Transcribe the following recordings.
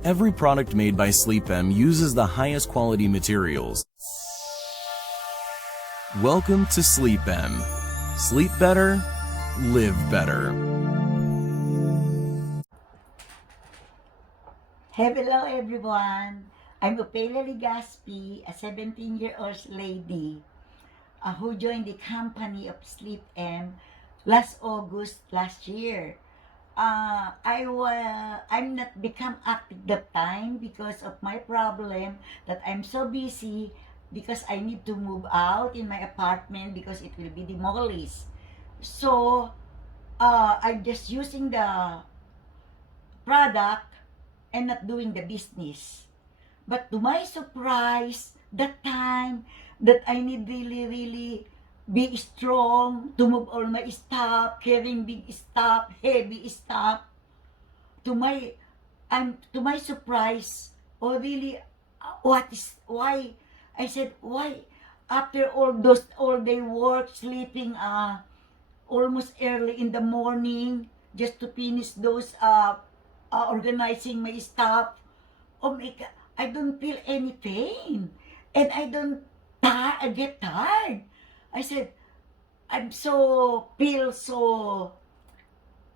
Every product made by Sleepm uses the highest quality materials. Welcome to Sleepm. Sleep better, live better. Hello everyone, I'm Ophelia Ligaspi, a 17-year-old lady who joined the company of Sleepm last August last year. I'm not become active that time because of my problem that I'm so busy because I need to move out in my apartment because it will be demolished. So I'm just using the product and not doing the business. But to my surprise, that time that I need really be strong to move all my stuff, carrying big stuff, heavy stuff, to my to my surprise, oh really, what is why? I said why after all those all day work, sleeping almost early in the morning just to finish those organizing my stuff. Oh my God, I don't feel any pain. And I don't I get tired. I said, I'm so, feel so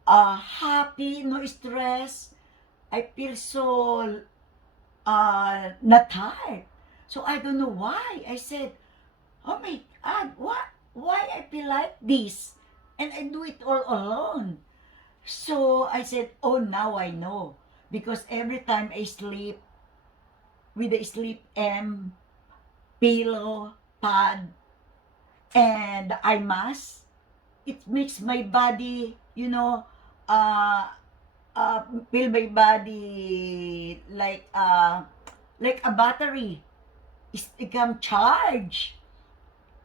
happy, no stress. I feel so not tired. So I don't know why. I said, oh my God, what? Why I feel like this? And I do it all alone. So I said, oh, now I know. Because every time I sleep, with the Sleepm pillow, pad, and the eye mask, it makes my body, uh, uh, feel my body like a battery. It's become charged,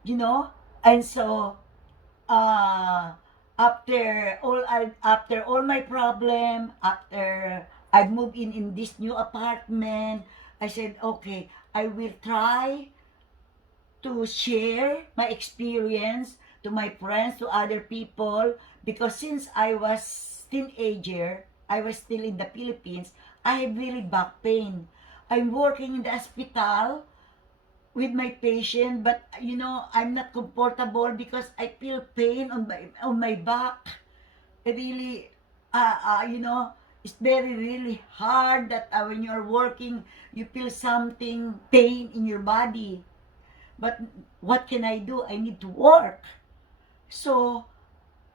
you know. And so, uh, after all my problem, after I moved in this new apartment, I said, okay, I will try to share my experience to my friends, to other people, because since I was teenager, I was still in the Philippines, I have really back pain. I'm working in the hospital with my patient, but I'm not comfortable because I feel pain on my back. It really, it's very really hard that when you're working, you feel something pain in your body. But what can I do? I need to work. So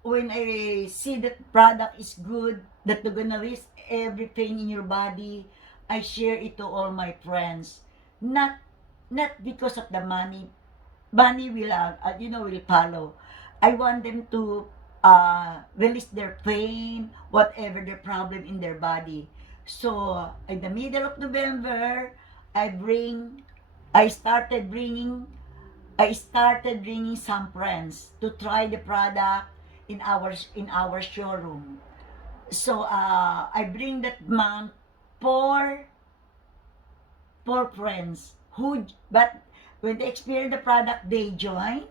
when I see that product is good, that they're gonna release every pain in your body, I share it to all my friends. Not not because of the money. Money will will follow. I want them to release their pain, whatever their problem in their body. So in the middle of November, I started bringing I started bringing some friends to try the product in our showroom. So I bring that month four four friends who, but when they experience the product, they join,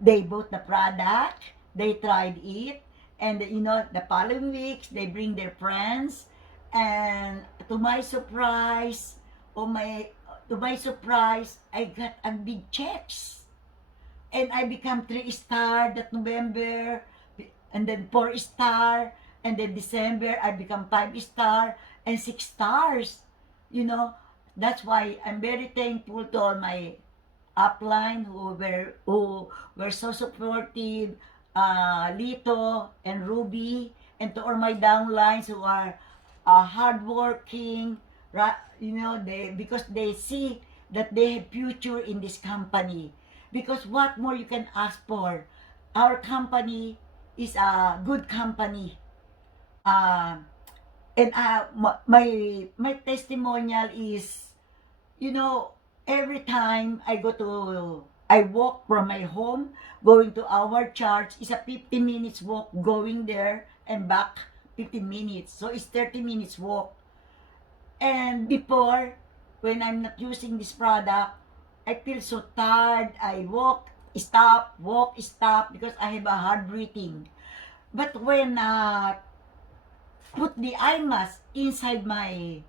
they bought the product, they tried it, and the following weeks they bring their friends, and to my surprise, oh my to my surprise, I got a big checks. And I become 3 star that November, and then 4 star, and then December I become 5 star and 6 stars. You know, that's why I'm very thankful to all my upline who were so supportive, Lito and Ruby, and to all my downlines who are hardworking, right? They, because they see that they have future in this company. Because what more you can ask for? Our company is a good company. Uh, and my testimonial is, you know, every time I walk from my home, going to our church, is a 15 minutes walk going there and back 15 minutes. So it's 30 minutes walk. And before, when I'm not using this product, I feel so tired. I walk, stop, because I have a hard breathing. But when put the eye mask inside my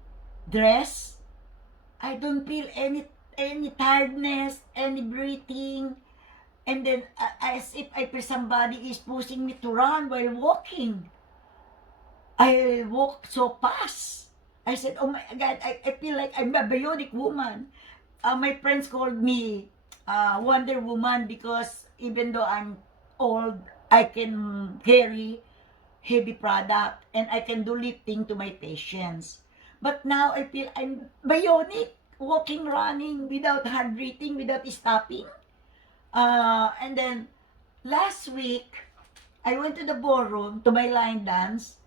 dress, I don't feel any tiredness, any breathing. And then as if I feel somebody is pushing me to run while walking. I walk so fast. I said, oh my God, I feel like I'm a bionic woman. My friends called me Wonder Woman because even though I'm old, I can carry heavy product and I can do lifting to my patients. But now I feel I'm bionic, walking, running without hard breathing, without stopping. And then last week, I went to the ballroom to my line dance.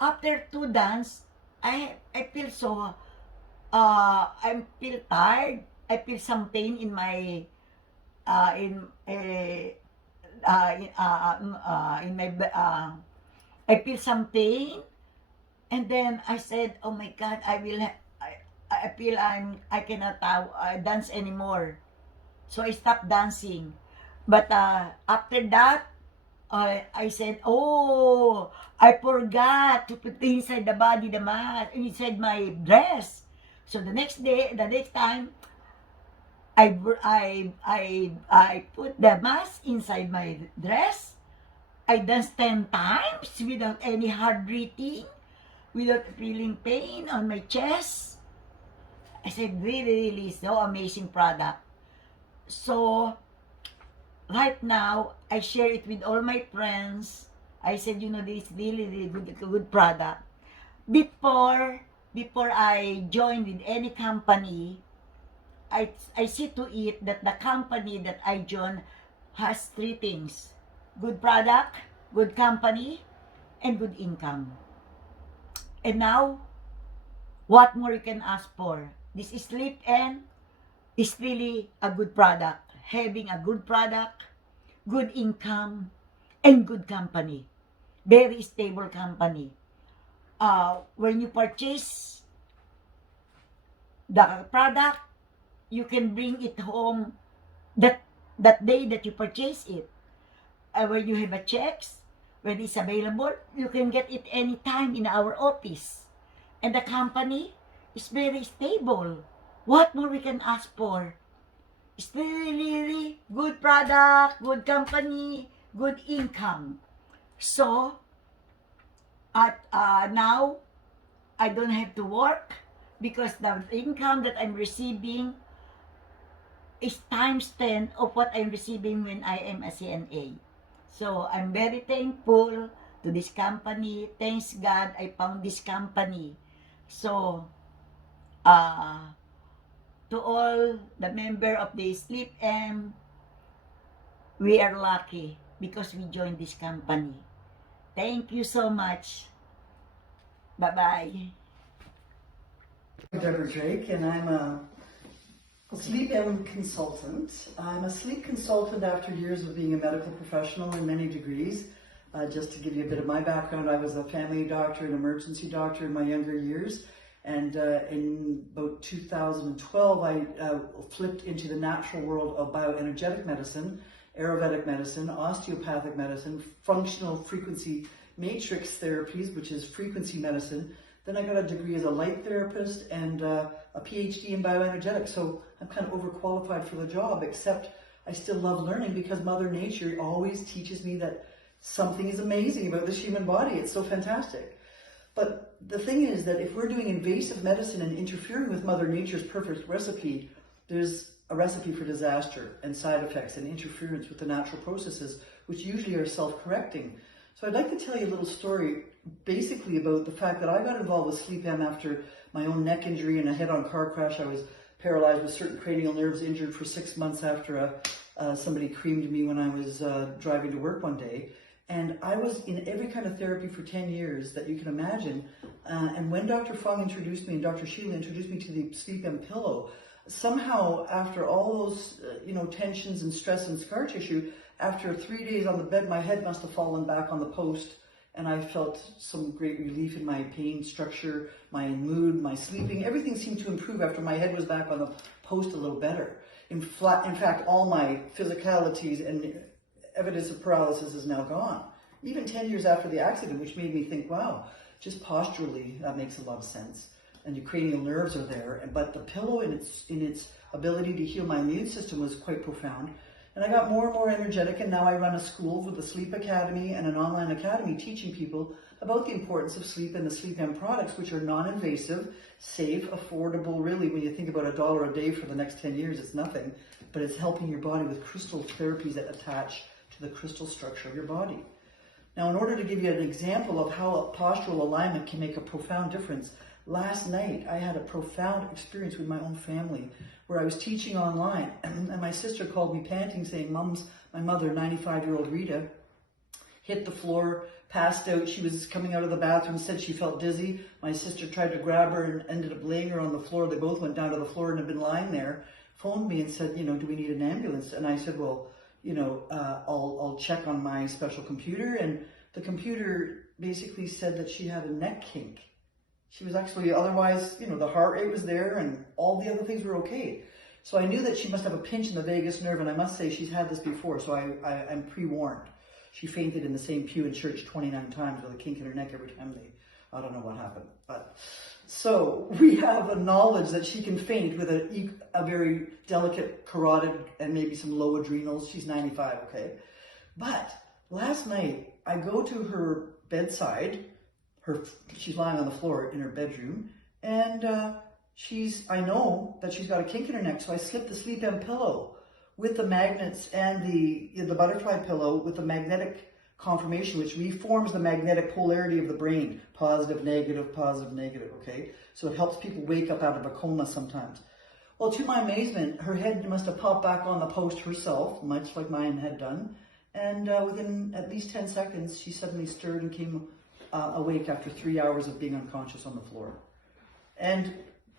After 2 dance, I feel so I feel tired. I feel some pain in my in my I feel some pain, and then I said, "Oh my God, I feel I cannot dance anymore." So I stopped dancing. But after that, I said, "Oh, I forgot to put inside the body the mask inside my dress." So the next day, the next time, I put the mask inside my dress. I danced 10 times without any hard breathing, without feeling pain on my chest. I said, really, really, so amazing product. So right now, I share it with all my friends. I said, this is really, really good product. Before I join with any company, I see to it that the company that I join has three things: good product, good company, and good income. And now, what more you can ask for? This is Sleepm is really a good product. Having a good product, good income, and good company. Very stable company. When you purchase the product, you can bring it home that day that you purchase it. When you have a checks, when it's available, you can get it anytime in our office. And the company is very stable. What more we can ask for? It's really good product, good company, good income. So, now, I don't have to work because the income that I'm receiving is times 10 of what I'm receiving when I am a CNA. So, I'm very thankful to this company. Thanks God I found this company. So, to all the member of the Sleepm, we are lucky because we joined this company. Thank you so much. Bye-bye. Deborah Drake, and I'm a Sleepm consultant. I'm a sleep consultant after years of being a medical professional in many degrees. Just to give you a bit of my background, I was a family doctor and emergency doctor in my younger years, and in about 2012 I flipped into the natural world of bioenergetic medicine, Ayurvedic medicine, osteopathic medicine, functional frequency matrix therapies, which is frequency medicine. Then I got a degree as a light therapist and a PhD in bioenergetics. So I'm kind of overqualified for the job, except I still love learning because Mother Nature always teaches me that something is amazing about this human body. It's so fantastic. But the thing is that if we're doing invasive medicine and interfering with Mother Nature's perfect recipe, there's a recipe for disaster and side effects and interference with the natural processes, which usually are self-correcting. So I'd like to tell you a little story basically about the fact that I got involved with Sleepm after my own neck injury and a head-on car crash. I was paralyzed with certain cranial nerves, injured for 6 months after somebody creamed me when I was driving to work one day. And I was in every kind of therapy for 10 years that you can imagine. And when Dr. Fung introduced me and Dr. Sheila introduced me to the Sleepm pillow, somehow after all those tensions and stress and scar tissue, after 3 days on the bed, my head must have fallen back on the post, and I felt some great relief in my pain structure, my mood, my sleeping. Everything seemed to improve after my head was back on the post a little better. In fact, all my physicalities and evidence of paralysis is now gone. Even 10 years after the accident, which made me think, wow, just posturally, that makes a lot of sense. and your cranial nerves are there. But the pillow in its ability to heal my immune system was quite profound. And I got more and more energetic, and now I run a school with the Sleep Academy and an online academy teaching people about the importance of sleep and the Sleepm products, which are non-invasive, safe, affordable. Really, when you think about $1 a day for the next 10 years, it's nothing, but it's helping your body with crystal therapies that attach to the crystal structure of your body. Now, in order to give you an example of how a postural alignment can make a profound difference, last night I had a profound experience with my own family where I was teaching online, and my sister called me panting saying, my mother, 95-year-old Rita, hit the floor, passed out. She was coming out of the bathroom, said she felt dizzy. My sister tried to grab her and ended up laying her on the floor. They both went down to the floor and had been lying there, phoned me and said, do we need an ambulance? And I said, well, I'll check on my special computer. And the computer basically said that she had a neck kink. She was actually, otherwise, the heart rate was there and all the other things were okay. So I knew that she must have a pinch in the vagus nerve, and I must say she's had this before, so I'm pre-warned. She fainted in the same pew in church 29 times with a kink in her neck every time I don't know what happened. But so we have a knowledge that she can faint with a very delicate carotid and maybe some low adrenals. She's 95, okay? But last night, I go to her bedside. She's lying on the floor in her bedroom, and I know that she's got a kink in her neck, so I slipped the Sleepm pillow with the magnets and the butterfly pillow with the magnetic conformation, which reforms the magnetic polarity of the brain, positive, negative, okay? So it helps people wake up out of a coma sometimes. Well, to my amazement, her head must have popped back on the post herself, much like mine had done, and within at least 10 seconds, she suddenly stirred and came awake after 3 hours of being unconscious on the floor. And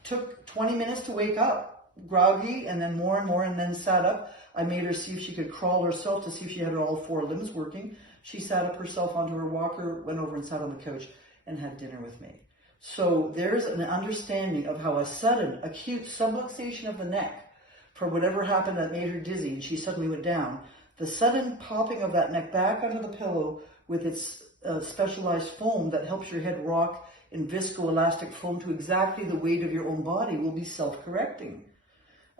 took 20 minutes to wake up, groggy, and then more and more, and then sat up. I made her see if she could crawl herself to see if she had all 4 limbs working. She sat up herself onto her walker, went over and sat on the couch, and had dinner with me. So there's an understanding of how a sudden, acute subluxation of the neck, for whatever happened that made her dizzy, and she suddenly went down, the sudden popping of that neck back under the pillow with its specialized foam that helps your head rock in viscoelastic foam to exactly the weight of your own body will be self-correcting.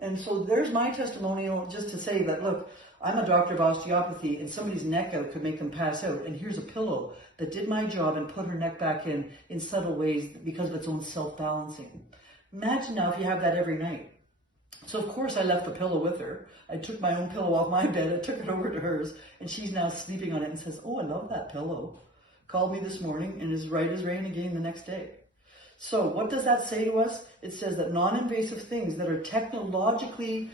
And so there's my testimonial, just to say that, look, I'm a doctor of osteopathy, and somebody's neck out could make them pass out. And here's a pillow that did my job and put her neck back in subtle ways because of its own self-balancing. Imagine now if you have that every night. So of course I left the pillow with her. I took my own pillow off my bed, I took it over to hers, and she's now sleeping on it and says, oh, I love that pillow. Called me this morning and is right as rain again the next day. So what does that say to us? It says that non-invasive things that are technologically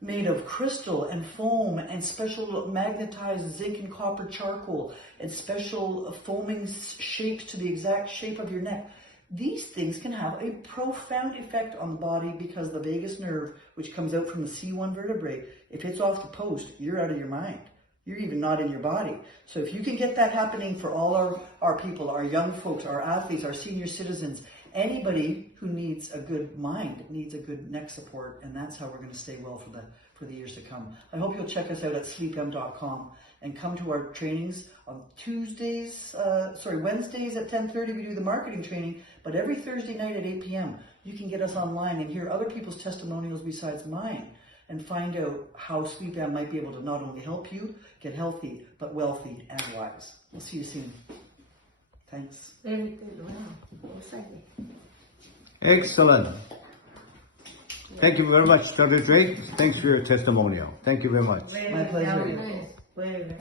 made of crystal and foam and special magnetized zinc and copper charcoal and special foaming shapes to the exact shape of your neck, these things can have a profound effect on the body because the vagus nerve, which comes out from the C1 vertebrae, if it's off the post, you're out of your mind. You're even not in your body. So if you can get that happening for all our people, our young folks, our athletes, our senior citizens, anybody who needs a good mind needs a good neck support, and that's how we're going to stay well for the years to come. I hope you'll check us out at sleepm.com and come to our trainings on Wednesdays at 10:30 we do the marketing training, but every Thursday night at 8 p.m. you can get us online and hear other people's testimonials besides mine and find out how Sleepm might be able to not only help you get healthy, but wealthy and wise. We'll see you soon. Thanks. Very good. Wow. Excellent. Thank you very much, Dr. Drake. Thanks for your testimonial. Thank you very much. My pleasure. Very nice. Very, very.